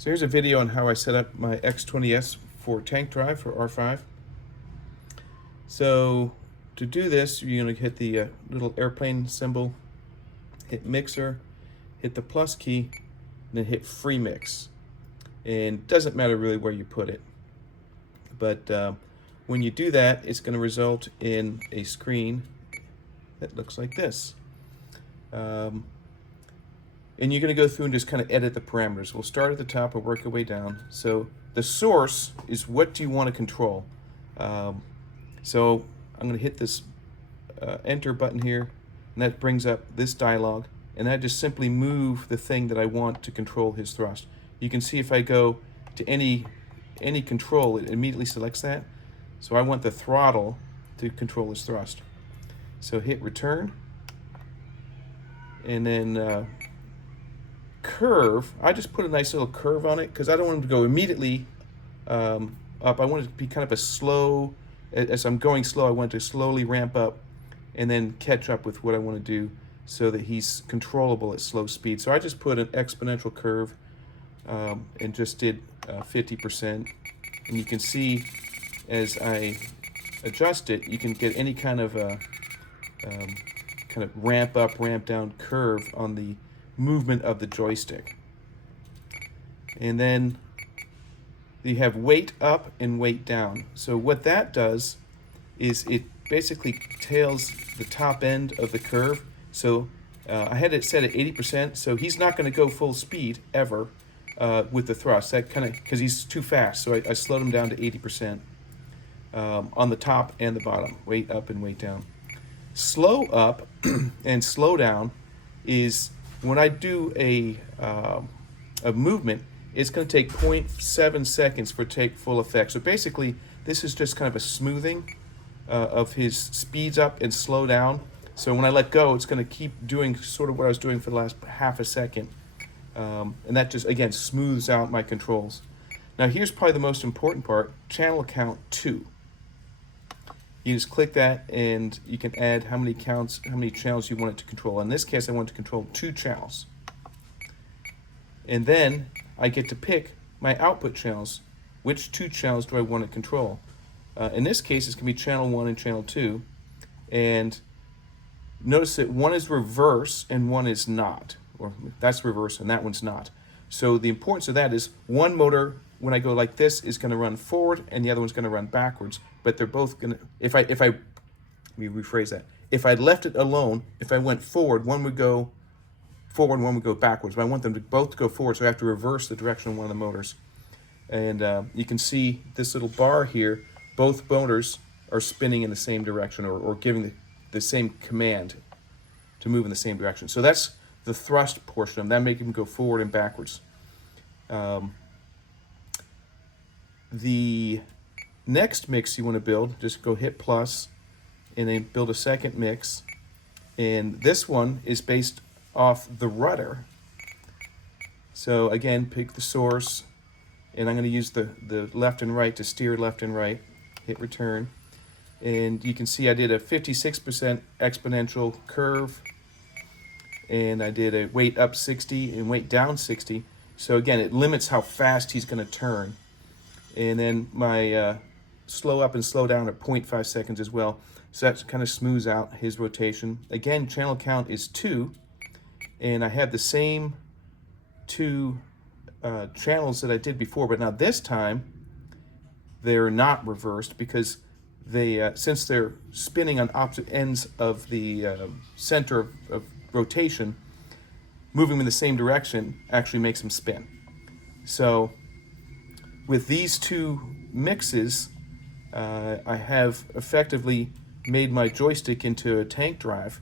So here's a video on how I set up my X-20S for tank drive for R5. So to do this, you're going to hit the little airplane symbol, hit mixer, hit the plus key, and then hit free mix. And it doesn't matter really where you put it. But when you do that, it's going to result in a screen that looks like this. And you're going to go through and just kind of edit the parameters. We'll start at the top and work our way down. So the source is what do you want to control. So I'm going to hit this enter button here, and that brings up this dialog. And I just simply move the thing that I want to control his thrust. You can see if I go to any control, it immediately selects that. So I want the throttle to control his thrust. So hit return, and then curve. I just put a nice little curve on it because I don't want him to go immediately up. I want it to be kind of a slow, as I'm going slow, I want it to slowly ramp up and then catch up with what I want to do so that he's controllable at slow speed. So I just put an exponential curve and just did 50%. And you can see as I adjust it, you can get any kind of ramp up, ramp down curve on the movement of the joystick. And then you have weight up and weight down. So what that does is it basically tails the top end of the curve. So I had it set at 80%, so he's not going to go full speed ever with the thrust. That kind of, because he's too fast, so I slowed him down to 80% on the top and the bottom, weight up and weight down. Slow up and slow down is when I do a movement, it's going to take 0.7 seconds for it to take full effect. So basically, this is just kind of a smoothing of his speeds up and slow down. So when I let go, it's going to keep doing sort of what I was doing for the last half a second. And that just, again, smooths out my controls. Now here's probably the most important part, channel count 2. You just click that and you can add how many channels you want it to control. In this case, I want to control 2 channels. And then I get to pick my output channels. Which 2 channels do I want to control? In this case, it's going to be channel 1 and channel 2. And notice that one is reverse and one is not. Or that's reverse and that one's not. So the importance of that is one motor, when I go like this, is going to run forward and the other one's going to run backwards. But they're both going to, let me rephrase that. If I left it alone, if I went forward, one would go forward and one would go backwards. But I want them to both go forward, so I have to reverse the direction of one of the motors. And you can see this little bar here, both motors are spinning in the same direction or giving the same command to move in the same direction. So that's the thrust portion of them. That makes them go forward and backwards. The next mix you want to build, just go hit plus and then build a second mix. And this one is based off the rudder. So again, pick the source, and I'm going to use the left and right to steer left and right. Hit return. And you can see I did a 56% exponential curve, and I did a weight up 60 and weight down 60. So again, it limits how fast he's going to turn. And then my slow up and slow down at 0.5 seconds as well. So that kind of smooths out his rotation. Again, channel count is 2. And I have the same 2 channels that I did before, but now this time they're not reversed because they, since they're spinning on opposite ends of the center of rotation, moving in the same direction actually makes them spin. So with these 2 mixes, I have effectively made my joystick into a tank drive.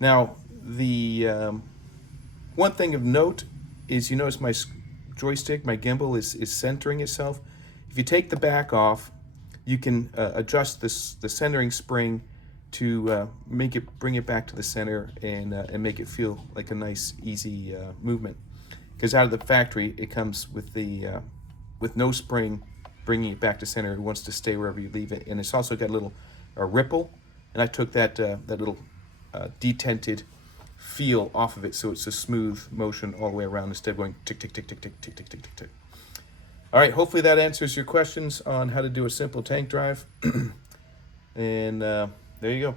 Now, the one thing of note is you notice my joystick, my gimbal is centering itself. If you take the back off, you can adjust the centering spring to bring it back to the center and make it feel like a nice, easy movement. Because out of the factory, it comes with with no spring bringing it back to center. It wants to stay wherever you leave it, and it's also got a little ripple. And I took that little detented feel off of it, so it's a smooth motion all the way around instead of going tick, tick, tick, tick, tick, tick, tick, tick, tick, tick. All right, hopefully that answers your questions on how to do a simple tank drive. And there you go.